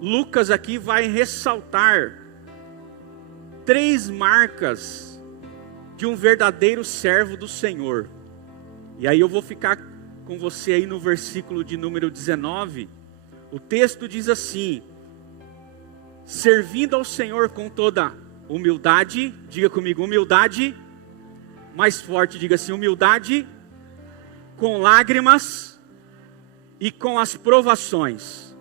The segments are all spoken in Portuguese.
Lucas aqui vai ressaltar 3 marcas de um verdadeiro servo do Senhor. E aí eu vou ficar com você aí no versículo de número 19. O texto diz assim: servindo ao Senhor com toda humildade, diga comigo, humildade, mais forte, diga assim, humildade, com lágrimas e com as provações.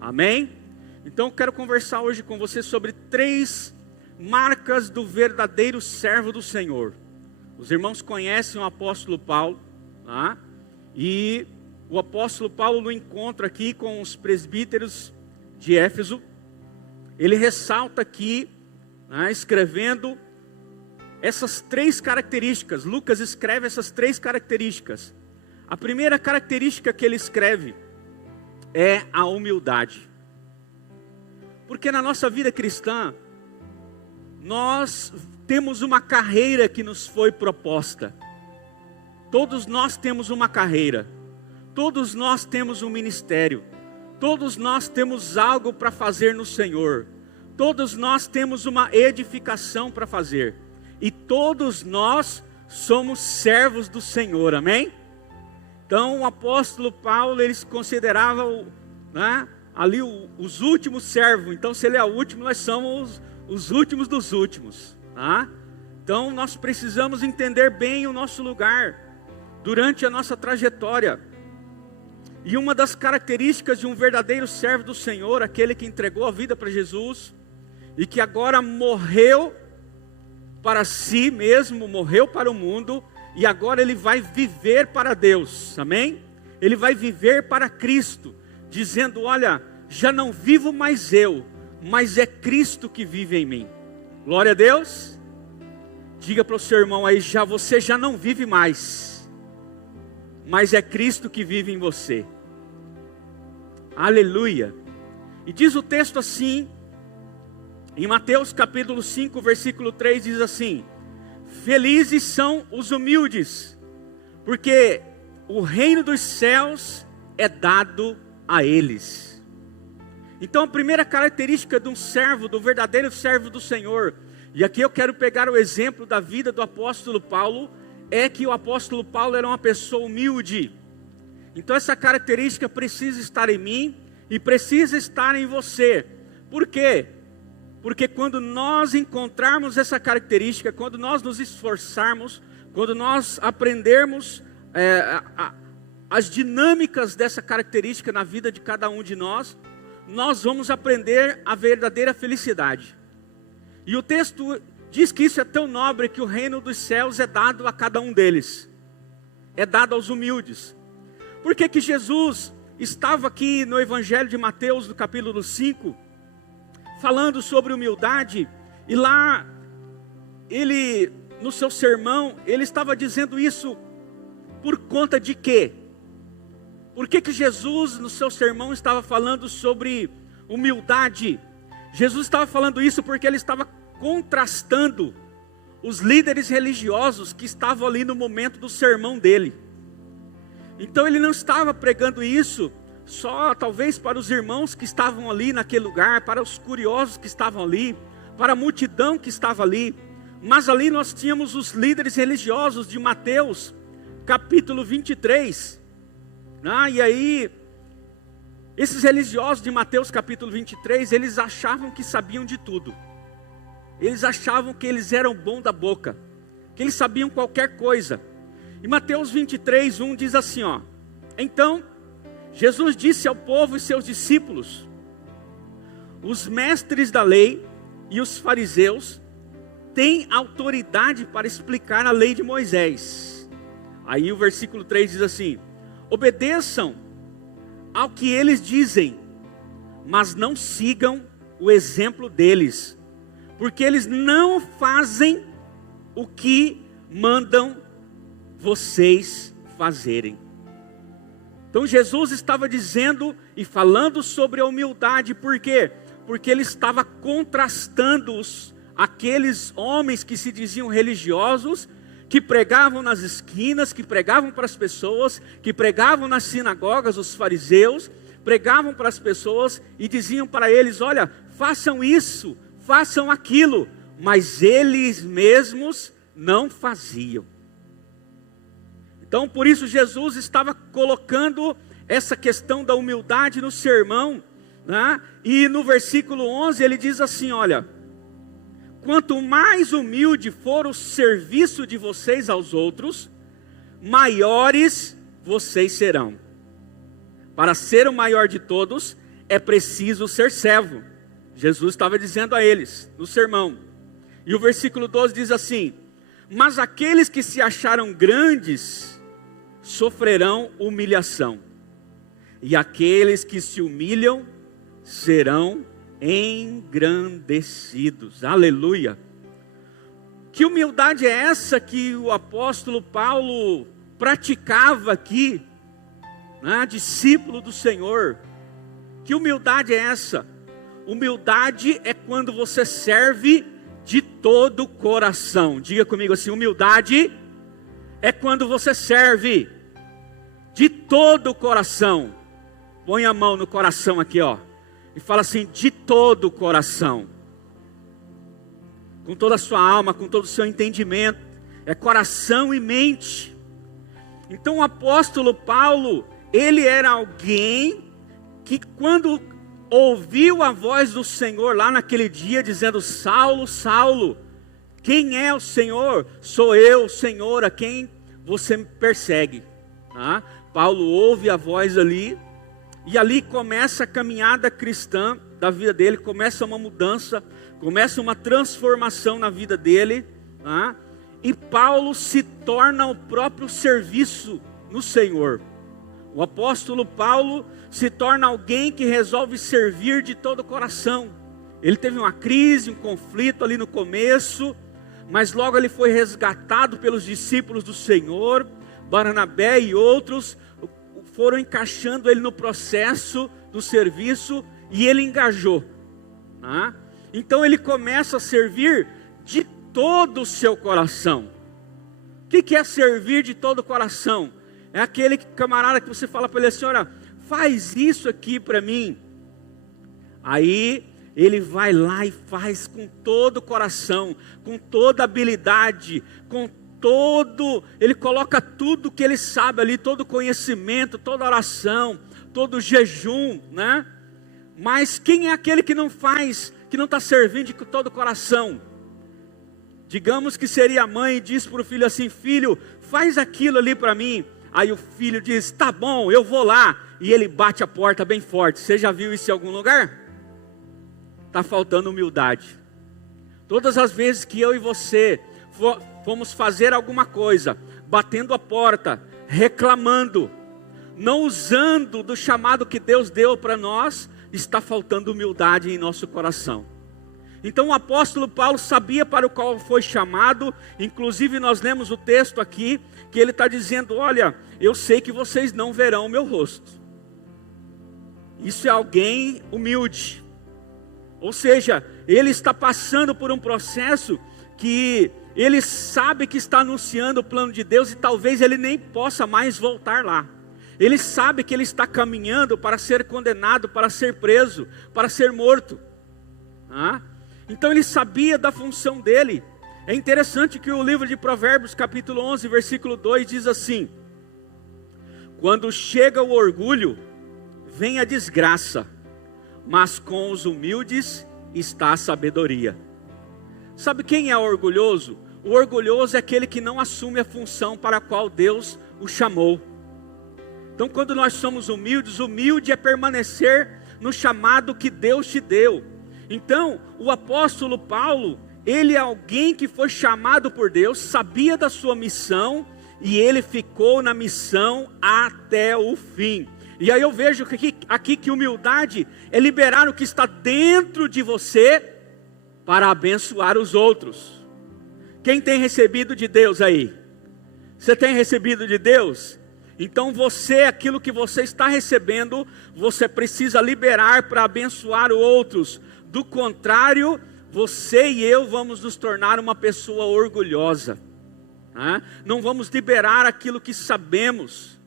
Amém? Então eu quero conversar hoje com você sobre 3 marcas do verdadeiro servo do Senhor. Os irmãos conhecem o apóstolo Paulo, tá? E o apóstolo Paulo, no encontro aqui com os presbíteros de Éfeso, ele ressalta aqui, né, escrevendo essas 3 características. Lucas escreve essas 3 características. A primeira característica que ele escreve é a humildade. Porque na nossa vida cristã, nós temos uma carreira que nos foi proposta. Todos nós temos uma carreira. Todos nós temos um ministério. Todos nós temos algo para fazer no Senhor. Todos nós temos uma edificação para fazer. E todos nós somos servos do Senhor, amém? Então o apóstolo Paulo, ele se considerava, né, ali os últimos servos. Então se ele é o último, nós somos os últimos dos últimos, tá? Então nós precisamos entender bem o nosso lugar durante a nossa trajetória. E uma das características de um verdadeiro servo do Senhor, aquele que entregou a vida para Jesus e que agora morreu para si mesmo, morreu para o mundo, e agora ele vai viver para Deus, amém? Ele vai viver para Cristo, dizendo: olha, já não vivo mais eu, mas é Cristo que vive em mim. Glória a Deus. Diga para o seu irmão aí: você já não vive mais, mas é Cristo que vive em você. Aleluia. E diz o texto assim, em Mateus capítulo 5, versículo 3, diz assim: felizes são os humildes, porque o reino dos céus é dado a eles. Então a primeira característica de um servo, do verdadeiro servo do Senhor, e aqui eu quero pegar o exemplo da vida do apóstolo Paulo, é que o apóstolo Paulo era uma pessoa humilde. Então essa característica precisa estar em mim e precisa estar em você. Por quê? Porque quando nós encontrarmos essa característica, quando nós nos esforçarmos, quando nós aprendermos as dinâmicas dessa característica na vida de cada um de nós, nós vamos aprender a verdadeira felicidade. E o texto diz que isso é tão nobre que o reino dos céus é dado a cada um deles. É dado aos humildes. Por que que Jesus estava aqui no Evangelho de Mateus, no capítulo 5, falando sobre humildade, e lá, ele, no seu sermão, ele estava dizendo isso por conta de quê? Por que que Jesus, no seu sermão, estava falando sobre humildade? Jesus estava falando isso porque ele estava contrastando os líderes religiosos que estavam ali no momento do sermão dele. Então ele não estava pregando isso só talvez para os irmãos que estavam ali naquele lugar, para os curiosos que estavam ali, para a multidão que estava ali, mas ali nós tínhamos os líderes religiosos de Mateus, capítulo 23, e aí, esses religiosos de Mateus capítulo 23, eles achavam que sabiam de tudo, eles achavam que eles eram bom da boca, que eles sabiam qualquer coisa. E Mateus 23, 1 diz assim, então, Jesus disse ao povo e seus discípulos: os mestres da lei e os fariseus têm autoridade para explicar a lei de Moisés. Aí o versículo 3 diz assim: obedeçam ao que eles dizem, mas não sigam o exemplo deles, porque eles não fazem o que mandam vocês fazerem. Então Jesus estava dizendo e falando sobre a humildade. Por quê? Porque ele estava contrastando aqueles homens que se diziam religiosos, que pregavam nas esquinas, que pregavam para as pessoas, que pregavam nas sinagogas, os fariseus, pregavam para as pessoas e diziam para eles: olha, façam isso, façam aquilo, mas eles mesmos não faziam. Então por isso Jesus estava colocando essa questão da humildade no sermão, né? E no versículo 11 ele diz assim: olha, quanto mais humilde for o serviço de vocês aos outros, maiores vocês serão. Para ser o maior de todos, é preciso ser servo. Jesus estava dizendo a eles no sermão. E o versículo 12 diz assim: mas aqueles que se acharam grandes sofrerão humilhação, e aqueles que se humilham serão engrandecidos. Aleluia! Que humildade é essa que o apóstolo Paulo praticava aqui, né? Discípulo do Senhor. Que humildade é essa? Humildade é quando você serve de todo o coração. Diga comigo assim: humildade é quando você serve de todo o coração. Põe a mão no coração aqui, ó, e fala assim: de todo o coração, com toda a sua alma, com todo o seu entendimento. É coração e mente. Então o apóstolo Paulo, ele era alguém que quando ouviu a voz do Senhor lá naquele dia, dizendo: Saulo, Saulo, quem é o Senhor? Sou eu, Senhor, a quem você persegue. Tá? Paulo ouve a voz ali, e ali começa a caminhada cristã da vida dele, começa uma mudança, começa uma transformação na vida dele, tá? E Paulo se torna o próprio serviço no Senhor. O apóstolo Paulo se torna alguém que resolve servir de todo o coração. Ele teve uma crise, um conflito ali no começo, mas logo ele foi resgatado pelos discípulos do Senhor. Barnabé e outros foram encaixando ele no processo do serviço, e ele engajou, tá? Então ele começa a servir de todo o seu coração. O que é servir de todo o coração? É aquele camarada que você fala para ele assim: olha, faz isso aqui para mim. Aí ele vai lá e faz com todo o coração, com toda a habilidade, ele coloca tudo que ele sabe ali, todo o conhecimento, toda a oração, todo o jejum, né? Mas quem é aquele que não faz, que não está servindo de todo o coração? Digamos que seria a mãe e diz para o filho assim: filho, faz aquilo ali para mim. Aí o filho diz: tá bom, eu vou lá. E ele bate a porta bem forte. Você já viu isso em algum lugar? Está faltando humildade. Todas as vezes que eu e você fomos fazer alguma coisa, batendo a porta, reclamando, não usando do chamado que Deus deu para nós, está faltando humildade em nosso coração. Então o apóstolo Paulo sabia para o qual foi chamado. Inclusive nós lemos o texto aqui, que ele está dizendo: olha, eu sei que vocês não verão o meu rosto. Isso é alguém humilde. Ou seja, ele está passando por um processo que ele sabe que está anunciando o plano de Deus, e talvez ele nem possa mais voltar lá. Ele sabe que ele está caminhando para ser condenado, para ser preso, para ser morto. Então ele sabia da função dele. É interessante que o livro de Provérbios, capítulo 11, versículo 2, diz assim: quando chega o orgulho, vem a desgraça, mas com os humildes está a sabedoria. Sabe quem é orgulhoso? O orgulhoso é aquele que não assume a função para a qual Deus o chamou. Então quando nós somos humildes, humilde é permanecer no chamado que Deus te deu. Então o apóstolo Paulo, ele é alguém que foi chamado por Deus, sabia da sua missão, e ele ficou na missão até o fim. E aí eu vejo aqui que humildade é liberar o que está dentro de você para abençoar os outros. Quem tem recebido de Deus aí? Você tem recebido de Deus? Então você, aquilo que você está recebendo, você precisa liberar para abençoar outros. Do contrário, você e eu vamos nos tornar uma pessoa orgulhosa. Não vamos liberar aquilo que sabemos.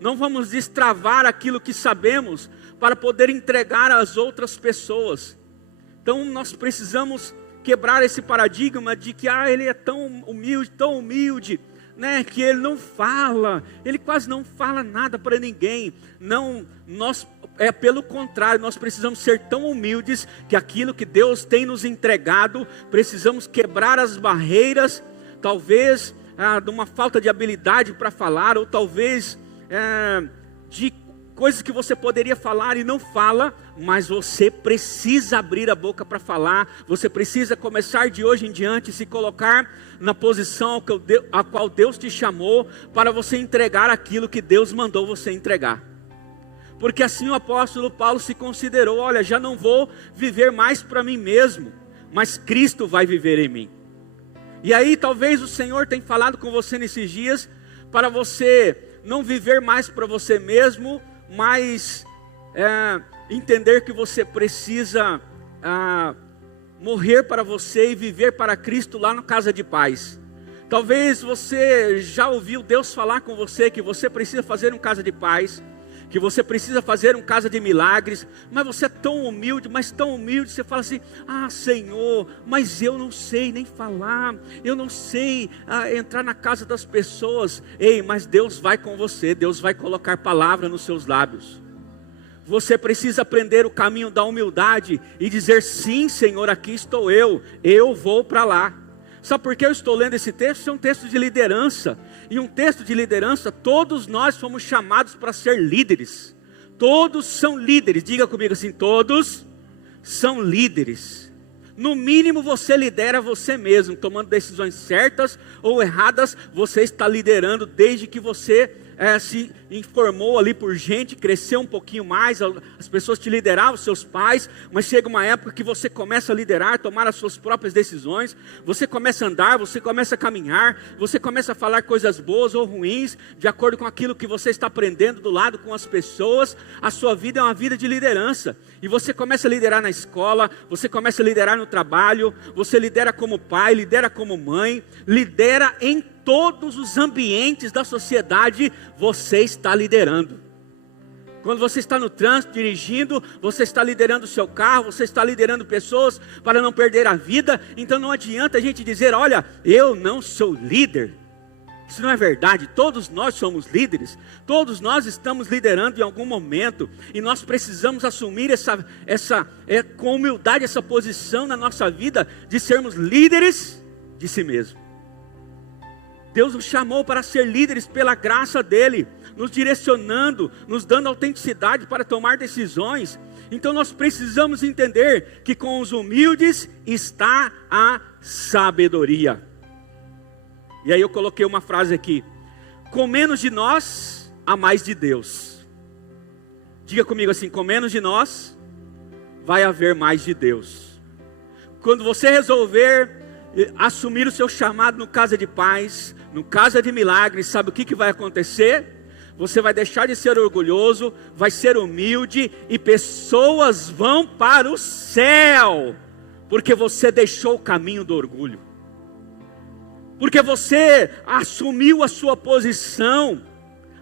Não vamos destravar aquilo que sabemos, para poder entregar às outras pessoas. Então nós precisamos quebrar esse paradigma de que ele é tão humilde, né, que ele não fala, ele quase não fala nada para ninguém. Não, pelo contrário, nós precisamos ser tão humildes que aquilo que Deus tem nos entregado, precisamos quebrar as barreiras, talvez de uma falta de habilidade para falar, ou talvez de coisas que você poderia falar e não fala, mas você precisa abrir a boca para falar. Você precisa começar de hoje em diante, se colocar na posição a qual Deus te chamou, para você entregar aquilo que Deus mandou você entregar. Porque assim o apóstolo Paulo se considerou: olha, já não vou viver mais para mim mesmo, mas Cristo vai viver em mim. E aí talvez o Senhor tenha falado com você nesses dias, para você não viver mais para você mesmo, mas entender que você precisa morrer para você e viver para Cristo lá no Casa de Paz. Talvez você já ouviu Deus falar com você que você precisa fazer um Casa de Paz, que você precisa fazer um Casa de Milagres, mas você é tão humilde, você fala assim: Senhor, mas eu não sei nem falar, eu não sei entrar na casa das pessoas. Ei, mas Deus vai com você, Deus vai colocar palavra nos seus lábios. Você precisa aprender o caminho da humildade e dizer: sim, Senhor, aqui estou eu vou para lá. Sabe por que eu estou lendo esse texto? Isso é um texto de liderança. E um texto de liderança, todos nós fomos chamados para ser líderes. Todos são líderes. Diga comigo assim: todos são líderes. No mínimo você lidera você mesmo, tomando decisões certas ou erradas. Você está liderando desde que você se informou ali por gente, cresceu um pouquinho mais, as pessoas te lideravam, seus pais, mas chega uma época que você começa a liderar, tomar as suas próprias decisões, você começa a andar, você começa a caminhar, você começa a falar coisas boas ou ruins, de acordo com aquilo que você está aprendendo do lado com as pessoas. A sua vida é uma vida de liderança, e você começa a liderar na escola, você começa a liderar no trabalho, você lidera como pai, lidera como mãe, lidera em todos os ambientes da sociedade. Você está liderando. Quando você está no trânsito, dirigindo, você está liderando o seu carro, você está liderando pessoas para não perder a vida. Então não adianta a gente dizer: olha, eu não sou líder. Isso não é verdade. Todos nós somos líderes, todos nós estamos liderando em algum momento, e nós precisamos assumir com humildade essa posição na nossa vida, de sermos líderes de si mesmo. Deus nos chamou para ser líderes pela graça dEle, nos direcionando, nos dando autenticidade para tomar decisões. Então nós precisamos entender que com os humildes está a sabedoria. E aí eu coloquei uma frase aqui: com menos de nós, há mais de Deus. Diga comigo assim: com menos de nós, vai haver mais de Deus. Quando você resolver assumir o seu chamado no Casa de Paz, no Casa de Milagres, sabe o que vai acontecer? Você vai deixar de ser orgulhoso, vai ser humilde, e pessoas vão para o céu, porque você deixou o caminho do orgulho, porque você assumiu a sua posição.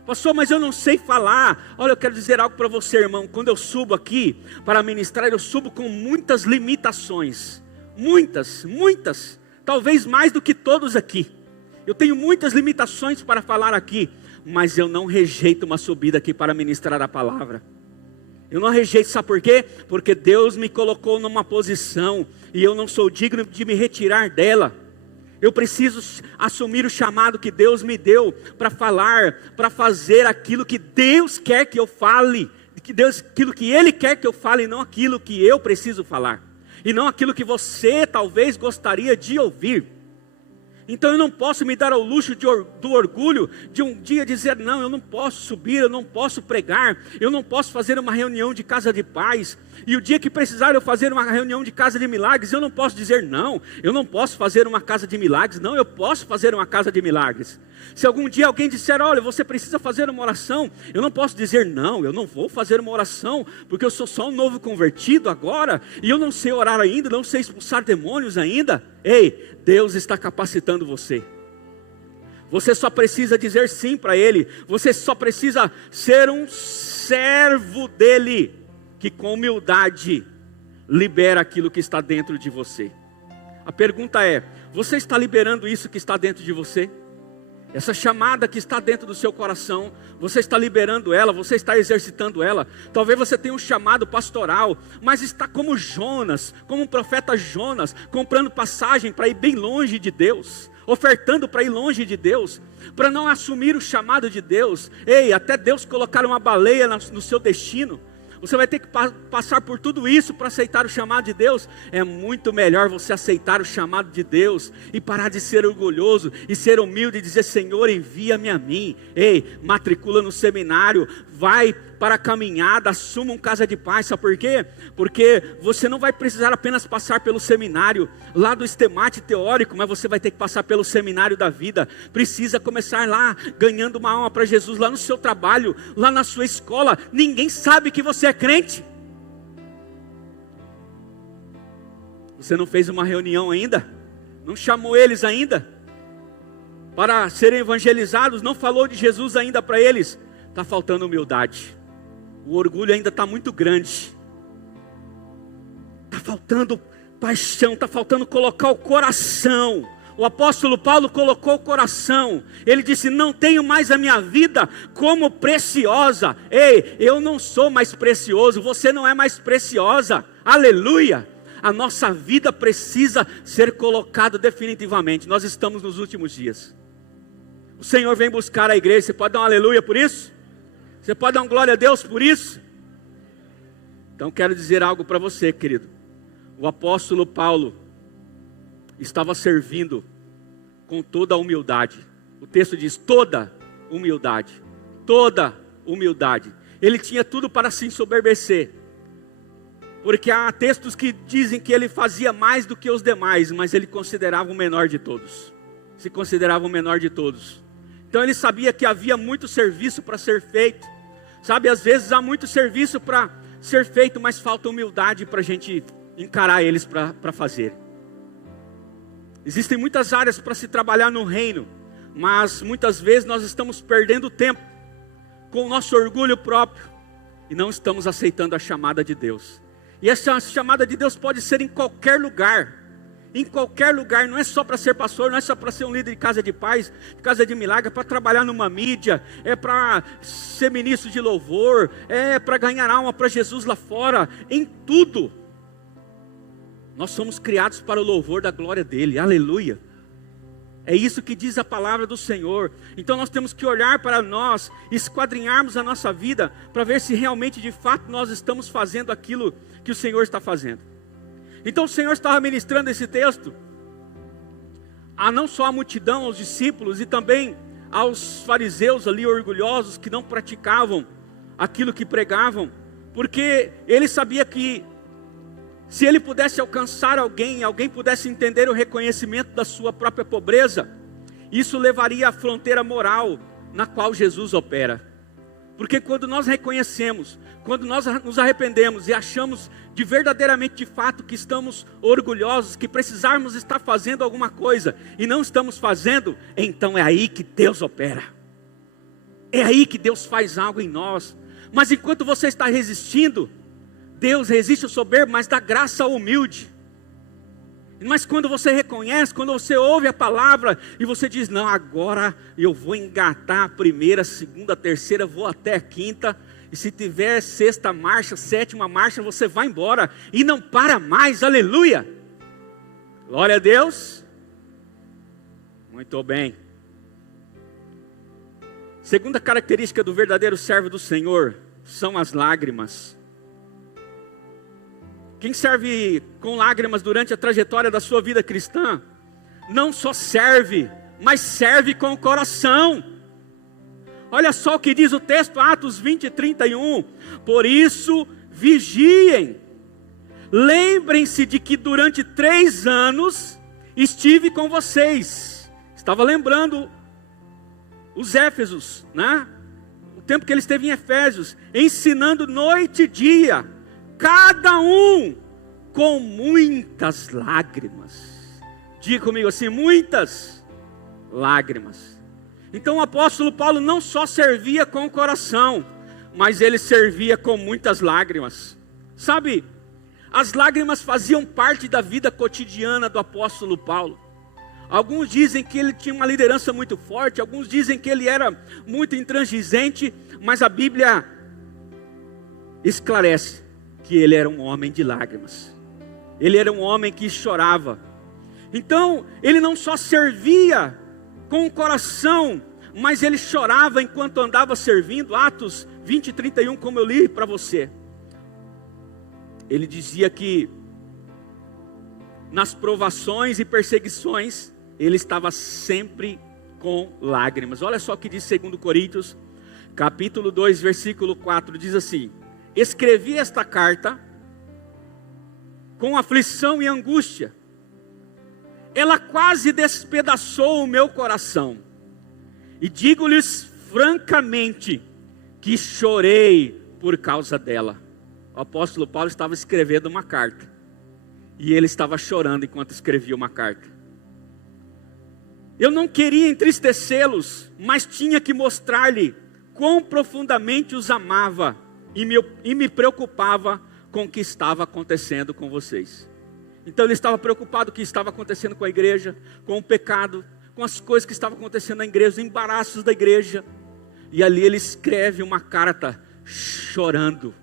Pastor, mas eu não sei falar. Olha, eu quero dizer algo para você, irmão. Quando eu subo aqui para ministrar, eu subo com muitas limitações. Muitas, talvez mais do que todos aqui. Eu tenho muitas limitações para falar aqui, mas eu não rejeito uma subida aqui para ministrar a palavra. Eu não rejeito, sabe por quê? Porque Deus me colocou numa posição, e eu não sou digno de me retirar dela. Eu preciso assumir o chamado que Deus me deu para falar, para fazer aquilo que Deus quer que eu fale, aquilo que Ele quer que eu fale, e não aquilo que eu preciso falar, e não aquilo que você talvez gostaria de ouvir. Então eu não posso me dar ao luxo do orgulho de um dia dizer: não, eu não posso subir, eu não posso pregar, eu não posso fazer uma reunião de Casa de Paz. E o dia que precisar eu fazer uma reunião de Casa de Milagres, eu não posso dizer: não, eu não posso fazer uma Casa de Milagres. Não, eu posso fazer uma Casa de Milagres. Se algum dia alguém disser: olha, você precisa fazer uma oração, eu não posso dizer: não, eu não vou fazer uma oração, porque eu sou só um novo convertido agora, e eu não sei orar ainda, não sei expulsar demônios ainda. Ei, Deus está capacitando você. Você só precisa dizer sim para Ele. Você só precisa ser um servo dEle. que com humildade libera aquilo que está dentro de você. A pergunta é: você está liberando isso que está dentro de você? Essa chamada que está dentro do seu coração, você está liberando ela, você está exercitando ela? Talvez você tenha um chamado pastoral, mas está como Jonas, como um profeta Jonas, comprando passagem para ir bem longe de Deus, ofertando para ir longe de Deus, para não assumir o chamado de Deus. Ei, até Deus colocar uma baleia no seu destino. Você vai ter que passar por tudo isso para aceitar o chamado de Deus. É muito melhor você aceitar o chamado de Deus e parar de ser orgulhoso e ser humilde e dizer: Senhor, envia-me a mim. Ei, matricula no seminário, vai para a caminhada, assuma um casa de paz. Sabe por quê? Porque você não vai precisar apenas passar pelo seminário lá do estemate teórico, mas você vai ter que passar pelo seminário da vida. Precisa começar lá, ganhando uma alma para Jesus, lá no seu trabalho, lá na sua escola. Ninguém sabe que você é crente. Você não fez uma reunião ainda? Não chamou eles ainda para serem evangelizados? Não falou de Jesus ainda para eles? Está faltando humildade. O orgulho ainda está muito grande. Está faltando paixão, está faltando colocar o coração. O apóstolo Paulo colocou o coração. Ele disse: não tenho mais a minha vida como preciosa. Ei, eu não sou mais precioso, você não é mais preciosa. Aleluia! A nossa vida precisa ser colocada definitivamente. Nós estamos nos últimos dias. O Senhor vem buscar a igreja. Você pode dar um aleluia por isso? Você pode dar um glória a Deus por isso? Então quero dizer algo para você, querido. O apóstolo Paulo estava servindo com toda a humildade. O texto diz: toda humildade. Toda humildade. Ele tinha tudo para se ensoberbecer, porque há textos que dizem que ele fazia mais do que os demais, mas ele considerava o menor de todos. Se considerava o menor de todos. Então ele sabia que havia muito serviço para ser feito. Sabe, às vezes há muito serviço para ser feito, mas falta humildade para a gente encarar eles para fazer. Existem muitas áreas para se trabalhar no reino, mas muitas vezes nós estamos perdendo tempo com o nosso orgulho próprio e não estamos aceitando a chamada de Deus. E essa chamada de Deus pode ser em qualquer lugar. Em qualquer lugar, não é só para ser pastor, não é só para ser um líder de casa de paz, de casa de milagre, é para trabalhar numa mídia, é para ser ministro de louvor, é para ganhar alma para Jesus lá fora, em tudo. Nós somos criados para o louvor da glória dele, aleluia. É isso que diz a palavra do Senhor. Então nós temos que olhar para nós, esquadrinharmos a nossa vida, para ver se realmente de fato nós estamos fazendo aquilo que o Senhor está fazendo. Então o Senhor estava ministrando esse texto a não só a multidão, aos discípulos e também aos fariseus ali orgulhosos que não praticavam aquilo que pregavam, porque ele sabia que se ele pudesse alcançar alguém pudesse entender o reconhecimento da sua própria pobreza, isso levaria à fronteira moral na qual Jesus opera. Porque quando nós reconhecemos, quando nós nos arrependemos e achamos de verdadeiramente de fato que estamos orgulhosos, que precisarmos estar fazendo alguma coisa e não estamos fazendo, então é aí que Deus opera. É aí que Deus faz algo em nós. Mas enquanto você está resistindo, Deus resiste ao soberbo, mas dá graça ao humilde. Mas quando você reconhece, quando você ouve a palavra e você diz: não, agora eu vou engatar a primeira, segunda, terceira, vou até a quinta, e se tiver sexta marcha, sétima marcha, você vai embora e não para mais, aleluia. Glória a Deus. Muito bem. Segunda característica do verdadeiro servo do Senhor são as lágrimas. Quem serve com lágrimas durante a trajetória da sua vida cristã, não só serve, mas serve com o coração. Olha só o que diz o texto, Atos 20:31. Por isso, vigiem. Lembrem-se de que durante 3 anos estive com vocês. Estava lembrando os Éfesos, né? O tempo que ele esteve em Efésios, ensinando noite e dia, cada um com muitas lágrimas. Diga comigo assim: muitas lágrimas. Então o apóstolo Paulo não só servia com o coração, mas ele servia com muitas lágrimas. Sabe, as lágrimas faziam parte da vida cotidiana do apóstolo Paulo. Alguns dizem que ele tinha uma liderança muito forte, alguns dizem que ele era muito intransigente, mas a Bíblia esclarece que ele era um homem de lágrimas. Ele era um homem que chorava. Então, ele não só servia com o coração, mas ele chorava enquanto andava servindo. Atos 20 e 31, como eu li para você. Ele dizia que nas provações e perseguições, ele estava sempre com lágrimas. Olha só o que diz 2 Coríntios, capítulo 2, versículo 4, diz assim: escrevi esta carta com aflição e angústia. Ela quase despedaçou o meu coração. E digo-lhes francamente que chorei por causa dela. O apóstolo Paulo estava escrevendo uma carta. E ele estava chorando enquanto escrevia uma carta. Eu não queria entristecê-los, mas tinha que mostrar-lhe quão profundamente os amava e me preocupava com o que estava acontecendo com vocês. Então ele estava preocupado com o que estava acontecendo com a igreja, com o pecado, com as coisas que estavam acontecendo na igreja, os embaraços da igreja. E ali ele escreve uma carta chorando.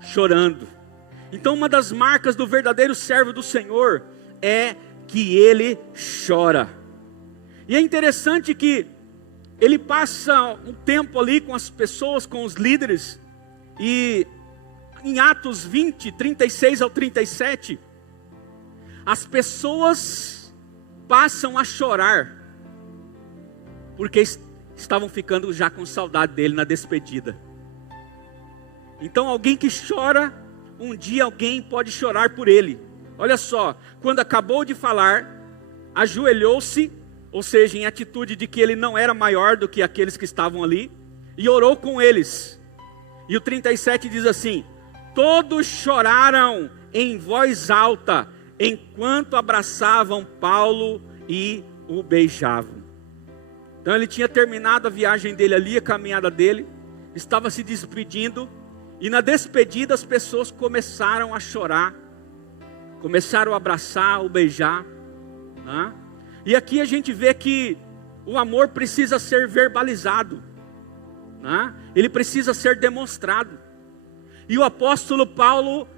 Chorando. Então uma das marcas do verdadeiro servo do Senhor é que ele chora. E é interessante que ele passa um tempo ali com as pessoas, com os líderes, e em Atos 20, 36 ao 37, as pessoas passam a chorar, porque estavam ficando já com saudade dele na despedida. Então alguém que chora, um dia alguém pode chorar por ele. Olha só, quando acabou de falar, ajoelhou-se, ou seja, em atitude de que ele não era maior do que aqueles que estavam ali, e orou com eles. E o 37 diz assim: todos choraram em voz alta, enquanto abraçavam Paulo e o beijavam. Então ele tinha terminado a viagem dele ali, a caminhada dele, estava se despedindo, e na despedida as pessoas começaram a chorar, começaram a abraçar, o beijar, né? E aqui a gente vê que o amor precisa ser verbalizado, né? Ele precisa ser demonstrado. E o apóstolo Paulo